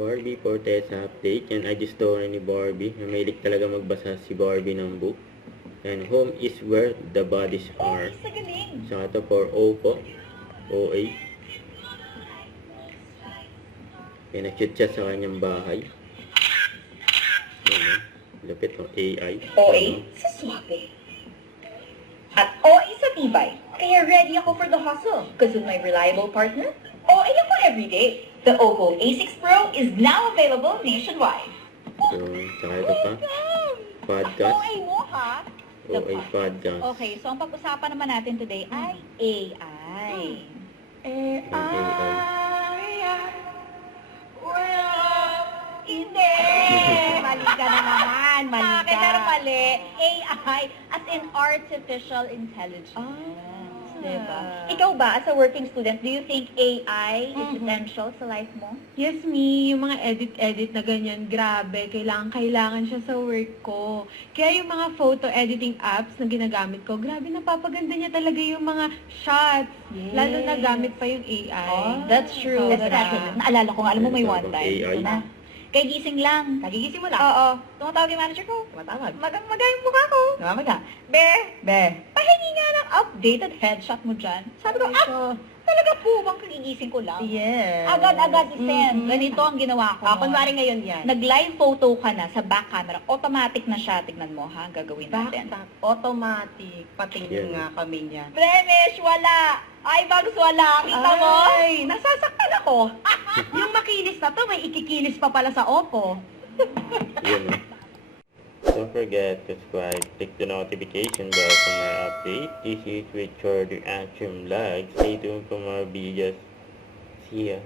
Barbie Fortesa update. Yan ay the story ni Barbie. Mahilig talaga magbasa si Barbie ng book. And home is where the bodies are. Sa galing. Saka ito for Oppo. OA. Yan, nag-shoot siya sa kanyang bahay. Yan, lapit ng AI. OA sa swabe. At OA sa tibay. Kaya ready ako for the hustle. Because with my reliable partner, OA ako everyday. The Oppo A6 Pro is now available nationwide. So, saka ito pa. Podcast. OA mo, ha? OA podcast. Okay, so ang pag-usapan naman natin today ay AI. Hindi! Mali ka na naman, mali ka. Bakit na mali? AI, as in artificial intelligence. Diba? Ikaw ba, as a working student, do you think AI is Mhm. essential sa life mo? Yes, me. Yung mga edit-edit na ganyan, grabe. Kailangan siya sa work ko. Kaya yung mga photo editing apps na ginagamit ko, grabe, napapaganda niya talaga yung mga shots. Yes. Lalo na gamit pa yung AI. Oh, that's true. Sobra. That's true. Naalala ko nga, alam mo may one time. AI. Ito na. Kaya gising lang. Nagigising mo lang? Oo. Tumatawag yung manager ko. Tumatawag. Magang-maga yung mukha ko. Namamaga. Be, Be. pahingi nga ng updated headshot mo dyan. Sabi ko, talaga po bang kagigising ko lang? Yes. Agad-agad i-send. Mhm. Ganito ang ginawa ko. Ah, noon. kunwari ngayon yan. Nag-live photo ka na sa back camera. Automatic na siya. Tignan mo ha. Gagawin natin. Automatic. Yan. Patingin nga kami niyan. Blemish, wala. Eyebags, wala. Kita mo? Ay, nasasaktan ako. Yung makinis na to, may ikikinis pa pala sa Oppo. Yun, no? Don't forget to subscribe, click the notification bell for my update. This is Richard Reaction Vlog. Stay tuned for more videos. See ya.